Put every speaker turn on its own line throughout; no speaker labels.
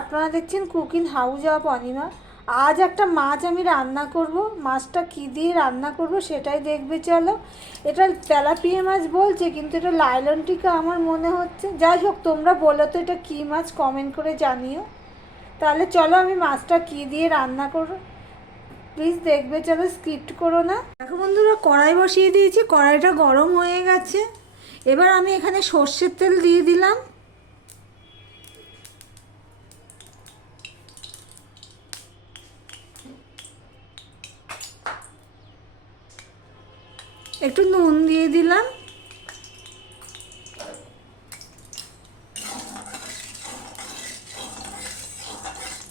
আপনারা দেখছেন cooking house of Anima. আজ একটা মাছ আমি রান্না করব। মাছটা কী দিয়ে রান্না করব সেটাই দেখবে চলো। এটা তেলাপিয়া মাছ বলছে, কিন্তু এটা লাইলন টিকা আমার মনে হচ্ছে। যাই হোক, তোমরা বলো তো এটা কী মাছ কমেন্ট করে জানিও। তাহলে চলো আমি মাছটা কী দিয়ে রান্না করব। প্লিজ দেখবে চলো স্কিপ্ট করো না। দেখো বন্ধুরা, কড়াই বসিয়ে দিয়েছি, কড়াইটা গরম হয়ে গেছে। এবার আমি এখানে সর্ষের তেল দিয়ে দিলাম একটু নুন দিয়ে দিলাম।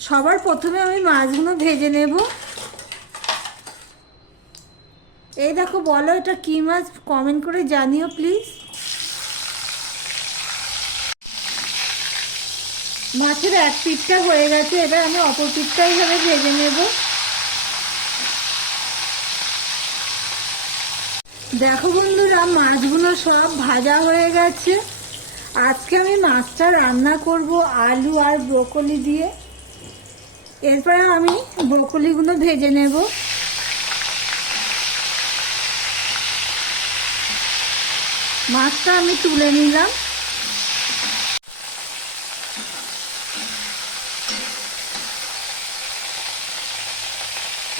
সবার প্রথমে আমি মাছগুলো ভেজে নেব। এই দেখো, বলো এটা কী মাছ? কমেন্ট করে জানিও প্লিজ মাছের এক পিঠটা হয়ে গেছে, এবার আমি অপর পিঠটা এইভাবে ভেজে নেব। দেখো বন্ধুরা, মাছগুলো সব ভাজা হয়ে গেছে। আজকে আমি মাছটা রান্না করব আলু আর ব্রোকলি দিয়ে। এরপরে আমি ব্রোকলিগুলো ভেজে নেব। মাছটা আমি তুলে নিলাম।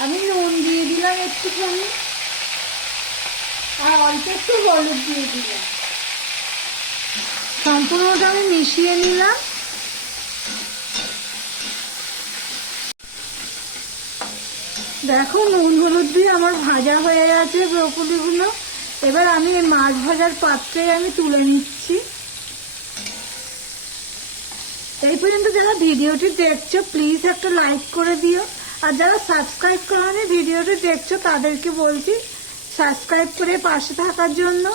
আমি নুন দিয়ে দিলাম একটুখানি। আর অল্প একটু হলুদ দিয়ে দিলাম। সম্পূর্ণটা আমি মিশিয়ে নিলাম। দেখো নুন হলুদ দিয়ে আমার ভাজা হয়ে গেছে ব্রকলিগুলো। এবার আমি মাছ ভাজার পাত্রে আমি তুলে নিচ্ছি। এই পর্যন্ত যারা ভিডিওটি দেখছ প্লিজ একটা লাইক করে দিও। আর যারা সাবস্ক্রাইব করেনি ভিডিওটি দেখছ, তাদেরকে বলছি সাবস্ক্রাইব করে পাশে থাকার জন্য।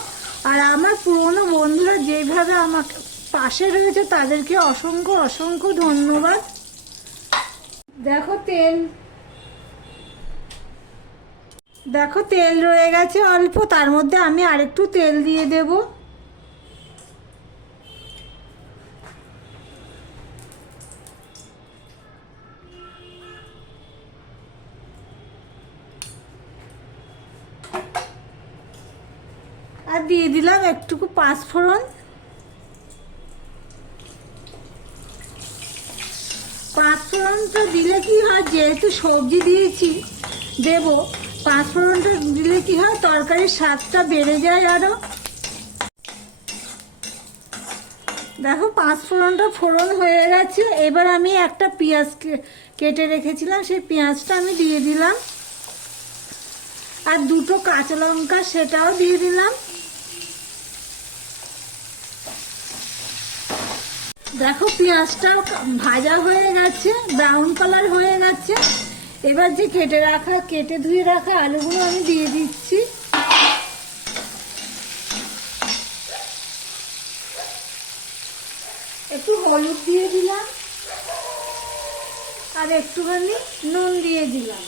আর আমার পুরনো বন্ধুরা যেভাবে আমাকে পাশে রয়েছে, তাদেরকে অসংখ্য অসংখ্য ধন্যবাদ। দেখো তেল। দেখো তেল রয়ে গেছে অল্প, তার মধ্যে আমি আরেকটু তেল দিয়ে দেব। আর দিয়ে দিলাম একটুকু পাঁচ পাঁচফোড়ন পাঁচফোড়নটা দিলে কি হয়, যেহেতু সবজি দিয়েছি, দেব। পাঁচফোড়নটা দিলে কি হয়, তরকারির স্বাদটা বেড়ে যায় আরও। দেখো পাঁচফোড়নটা ফোড়ন হয়ে গেছে। এবার আমি একটা পেঁয়াজ কেটে রেখেছিলাম, সেই পেঁয়াজটা আমি দিয়ে দিলাম। আর দুটো কাঁচা লঙ্কা সেটাও দিয়ে দিলাম। দেখো পেঁয়াজটা ভাজা হয়ে গেছে ব্রাউন কালার হয়ে গেছে। এবার যে কেটে রাখা, কেটে ধুয়ে রাখা আলুগুলো আমি দিয়ে দিচ্ছি। একটু হলুদ দিয়ে দিলাম, আর একটুখানি নুন দিয়ে দিলাম।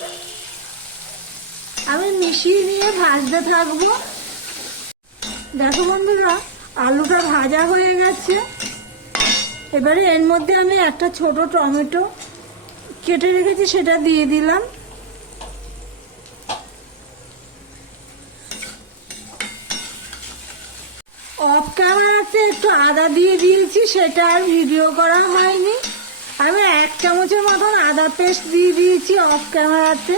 আমি মিশিয়ে নিয়ে ভাজতে থাকব। দেখো বন্ধুরা, আলুটা ভাজা হয়ে গেছে। এবারে এর মধ্যে আমি একটা ছোট টমেটো কেটে রেখেছি, সেটা দিয়ে দিলাম। অফ ক্যামেরাতে একটু আদা দিয়ে দিয়েছি, সেটা আর ভিডিও করা হয়নি। আমি এক চামচের মতন আদা পেস্ট দিয়ে দিয়েছি অফ ক্যামেরাতে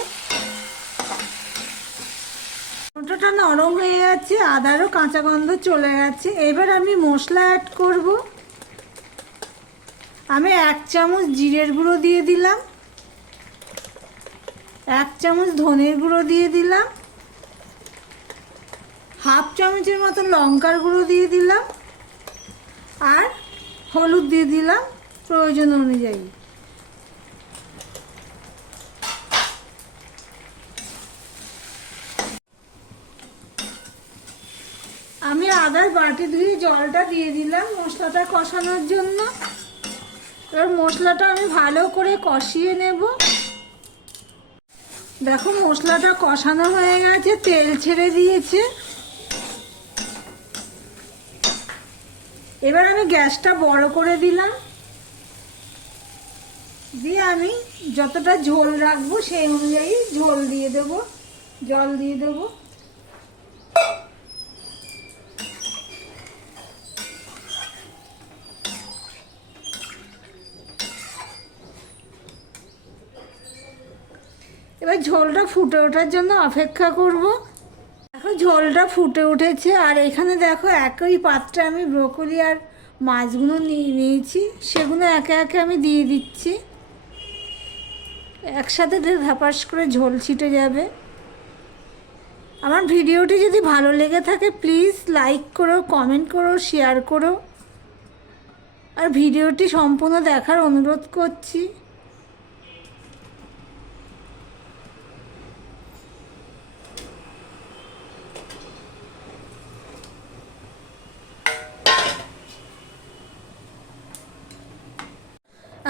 টমেটোটা নরম হয়ে যাচ্ছে আদারও কাঁচা গন্ধ চলে গেছে। এবার আমি মশলা অ্যাড করব। আমি এক চামচ জিরের গুঁড়ো দিয়ে দিলাম। এক চামচ ধনের গুঁড়ো দিয়ে দিলাম। হাফ চামচের মতো লঙ্কার গুঁড়ো দিয়ে দিলাম। আর হলুদ দিয়ে দিলাম প্রয়োজন অনুযায়ী। আমি আদার বাটি ধুয়ে জলটা দিয়ে দিলাম মশলাটা কষানোর জন্য। এবার মশলাটা আমি ভালো করে কষিয়ে নেব। দেখো মশলাটা কষানো হয়ে গেছে, তেল ছেড়ে দিয়েছে। এবার আমি গ্যাসটা বড় করে দিলাম। দিয়ে আমি যতটা ঝোল রাখব সেই অনুযায়ী ঝোল দিয়ে দেব, জল দিয়ে দেব। এবার ঝোলটা ফুটে ওঠার জন্য অপেক্ষা করব। দেখো ঝোলটা ফুটে উঠেছে, আর এখানে দেখো একই পাত্রে আমি ব্রোকলি আর মাছগুলো নিয়ে নিয়েছি। সেগুলো একে একে আমি দিয়ে দিচ্ছি। একসাথে ধাপাস করে ঝোল ছিটে যাবে। আমার ভিডিওটি যদি ভালো লেগে থাকে, প্লিজ লাইক করো, কমেন্ট করো, শেয়ার করো। আর ভিডিওটি সম্পূর্ণ দেখার অনুরোধ করছি।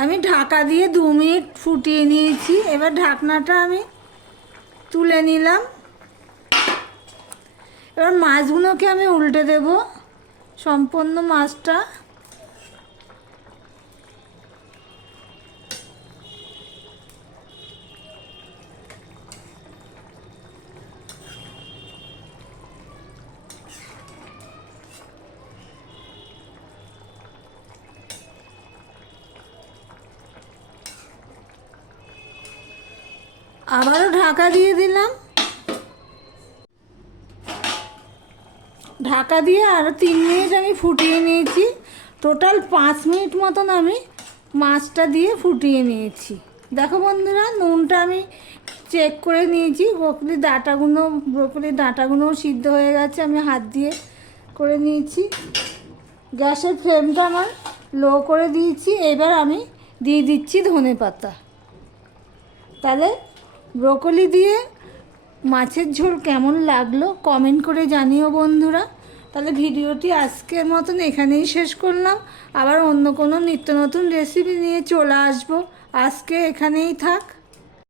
আমি ঢাকা দিয়ে দু মিনিট ফুটিয়ে নিয়েছি। এবার ঢাকনাটা আমি তুলে নিলাম। এবার মাছগুলোকে আমি উল্টে দেব। সম্পূর্ণ মাছটা আবারও ঢাকা দিয়ে দিলাম। ঢাকা দিয়ে আরও তিন মিনিট আমি ফুটিয়ে নিয়েছি। টোটাল পাঁচ মিনিট মতন আমি মাছটা দিয়ে ফুটিয়ে নিয়েছি। দেখো বন্ধুরা, নুনটা আমি চেক করে নিয়েছি। ব্রকলির ডাঁটাগুলো ব্রকলির ডাঁটাগুলোও সিদ্ধ হয়ে গেছে। আমি হাত দিয়ে করে নিয়েছি। গ্যাসের ফ্লেমটা আমার লো করে দিয়েছি। এবার আমি দিয়ে দিচ্ছি ধনে পাতা তাহলে ব্রোকলি দিয়ে মাছের ঝোল কেমন লাগল কমেন্ট করে জানিও বন্ধুরা। তাহলে ভিডিওটি আজকের মতন এখানেই শেষ করলাম। আবার অন্য কোনো নিত্য নতুন রেসিপি নিয়ে চলে আসব। আজকে এখানেই থাক।